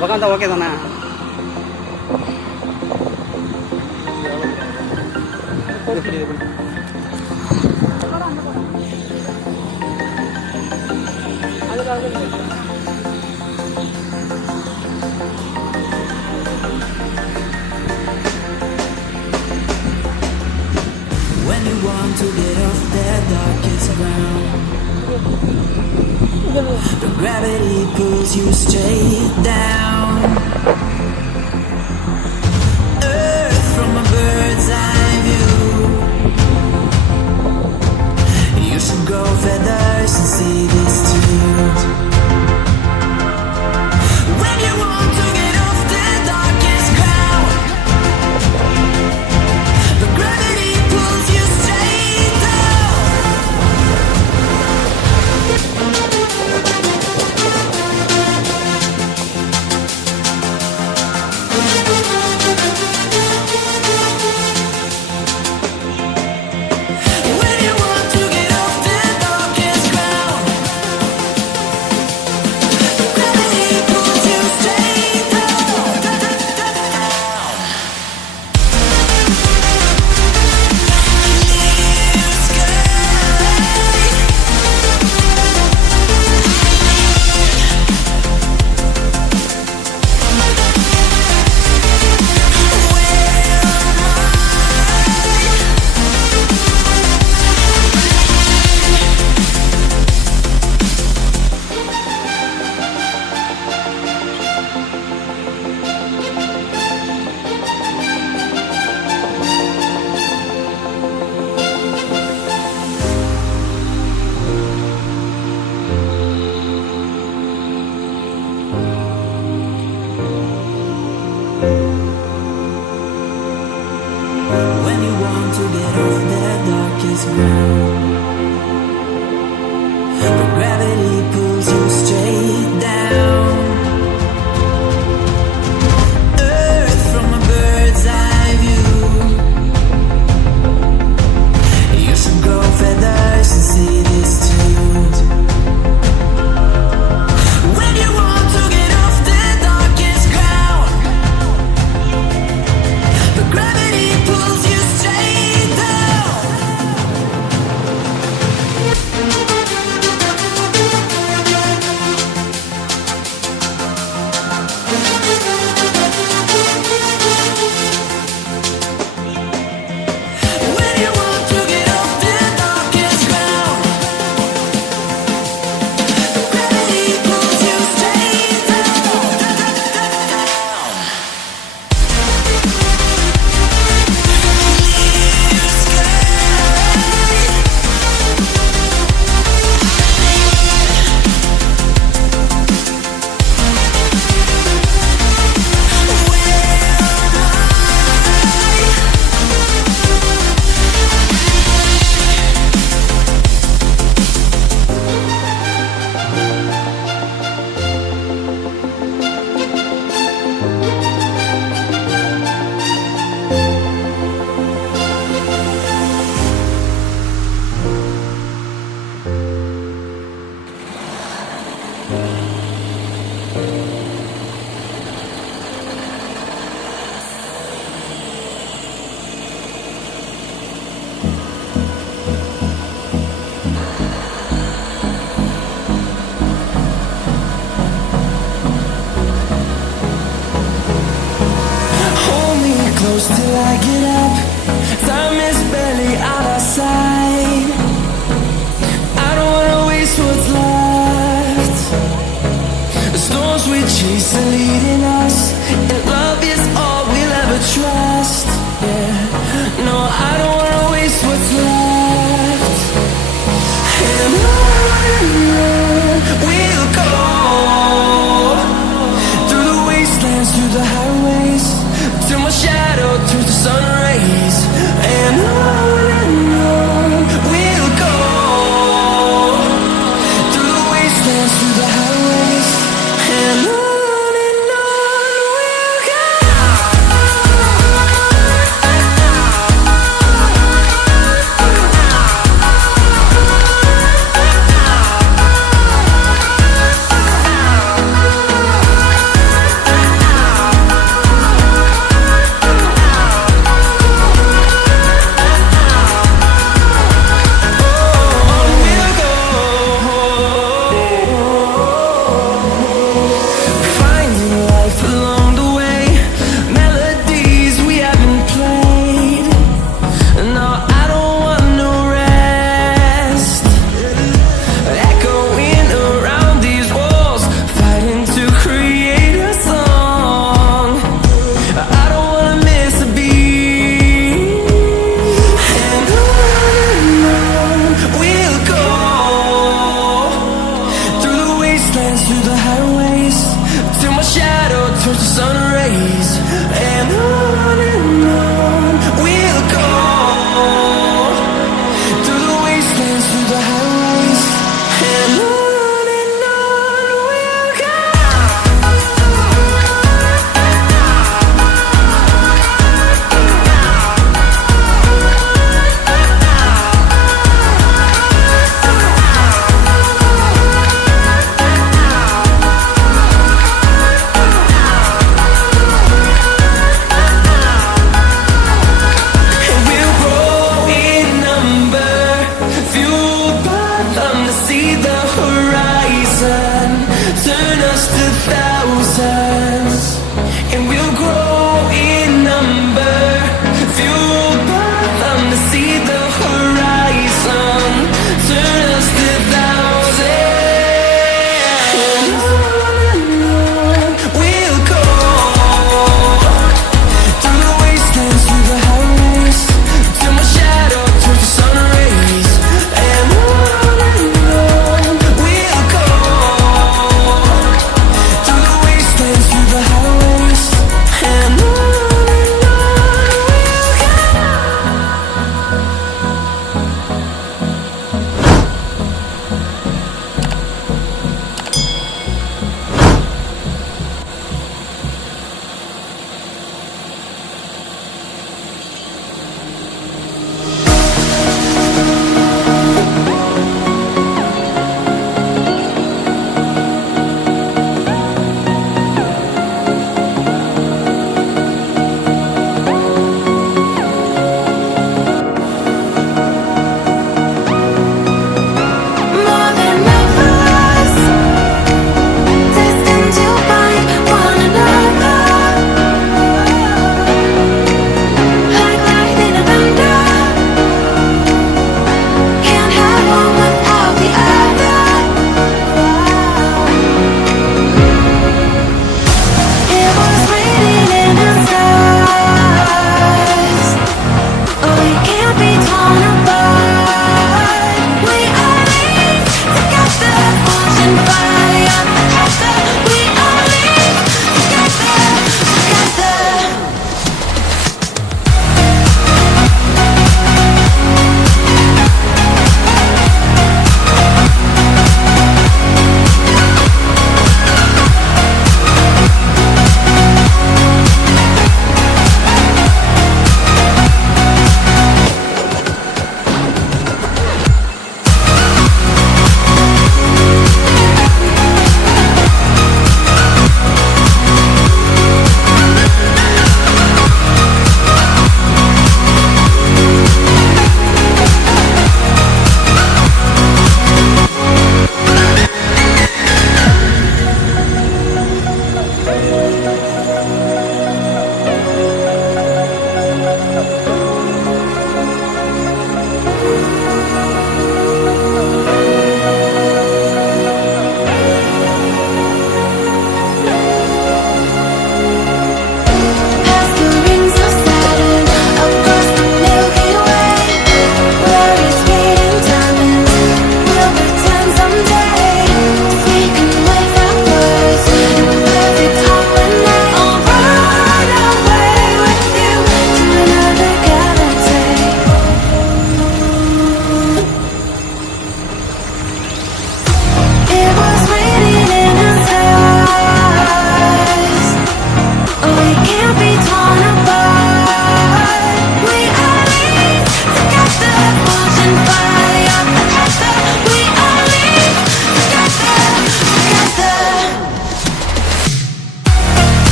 பக்கம் தான் ஓகே தானே? When you want to get off that darkest ground, the gravity pulls you straight down. Earth from a bird's eye view. You should grow feathers and see this too. When you want to get off the darkest ground, the gravity pulls you straight down. When you want to get off the darkest ground, the gravity pulls you straight down. When you want to get off that darkest ground, the gravity pulls you straight down. Earth from a bird's eye view. You should grow feathers and see this too. When you want to get off the darkest ground, the gravity pulls you straight down. When you want to get off the darkest ground, the gravity pulls you straight down. Hold me close till I get up. Time is barely on our side. I don't wanna waste what's left. The storms we chase are leading us, and love is all we'll ever trust. Yeah, no, I don't wanna waste what's left. And on we'll go, through the wastelands, through the highways, till my shadow turns to sun rays. And on we'll go, through the wastelands, through the highways. And on we'll go.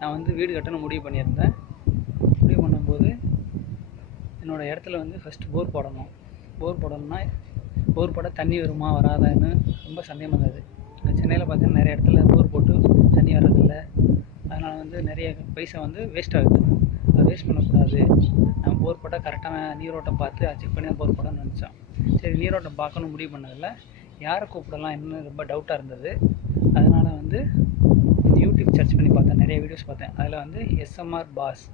நான் வந்து வீடு கட்டணும் முடிவு பண்ணியிருந்தேன். முடிவு பண்ணும்போது என்னோடய இடத்துல வந்து ஃபஸ்ட்டு போர் போடணும். போர் போடணும்னா போர் போட தண்ணி வருமா வராதான்னு ரொம்ப சந்தேகமாக இருந்தது. சென்னையில் பார்த்தீங்கன்னா நிறைய இடத்துல போர் போட்டு தண்ணி வர்றதில்லை. அதனால் வந்து நிறைய பைசா வந்து வேஸ்ட் ஆகுது. அதை வேஸ்ட் பண்ணக்கூடாது. நம்ம போர் போட்டால் கரெக்டான நீரோட்டம் பார்த்து அதை செக் பண்ணி தான் போர் போடணும்னு நினச்சோம். சரி, நீரோட்டம் பார்க்கணும் முடிவு பண்ணதில்லை. யாரை கூப்பிடலாம் என்னன்னு ரொம்ப டவுட்டாக இருந்தது. அதனால் வந்து யூடியூப் சர்ச் பண்ணி பார்த்தேன், நிறைய வீடியோஸ் பார்த்தேன். அதில் வந்து SMR பாஸ்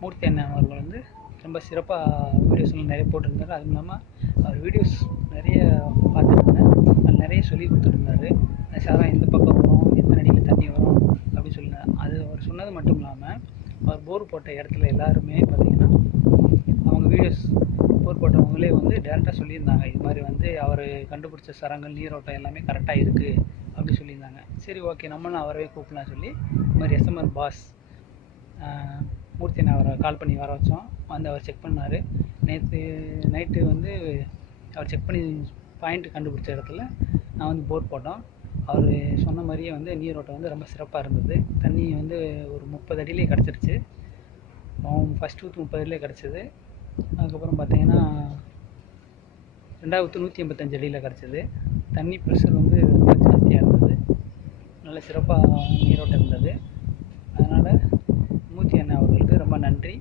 மூர்த்தி அண்ணன் அவர்கள் வந்து ரொம்ப சிறப்பாக வீடியோஸ்லாம் நிறைய போட்டிருந்தாரு. அதுவும் இல்லாமல் அவர் வீடியோஸ் நிறைய பார்த்துருந்தேன். அது நிறைய சொல்லி கொடுத்துருந்தாரு. சாரா எந்த பக்கம் வரும், எத்தனை அடியில் தண்ணி வரும் அப்படின்னு சொல்லியிருந்தார். அது அவர் சொன்னது மட்டும் இல்லாமல் அவர் போர் போட்ட இடத்துல எல்லாருமே பார்த்திங்கன்னா அவங்க வீடியோஸ் போர் போட்டவங்களே வந்து டேரெக்டாக சொல்லியிருந்தாங்க. இது மாதிரி வந்து அவர் கண்டுபிடிச்ச சரங்கள் நீரோட்டம் எல்லாமே கரெக்டாக இருக்குது அப்படின்னு சொல்லியிருந்தாங்க. சரி, ஓகே, நம்மளும் அவரவே கூப்பிடலாம் சொல்லி இது மாதிரி SMR பாஸ் மூர்த்தியை அவரை கால் பண்ணி வர வச்சோம். வந்து அவர் செக் பண்ணார். நேற்று நைட்டு வந்து அவர் செக் பண்ணி பாயிண்ட் கண்டுபிடிச்ச இடத்துல நான் வந்து போர் போட்டோம். அவர் சொன்ன மாதிரியே வந்து நீரோட்டம் வந்து ரொம்ப சிறப்பாக இருந்தது. தண்ணி வந்து ஒரு 30 அடியிலே கிடச்சிருச்சு. ஃபஸ்ட் ஊற்று 30 அடியிலே கிடச்சிது. அதுக்கப்புறம் பார்த்திங்கன்னா ரெண்டாவது 185 அடியில் கிடச்சிது. தண்ணி ப்ரெஷர் வந்து ரொம்ப ஜாஸ்தியாக இருந்தது. நல்ல சிறப்பாக நீரோட்டம் இருந்தது. அதனால் மூர்த்தி அண்ணன் அவர்களுக்கு ரொம்ப நன்றி.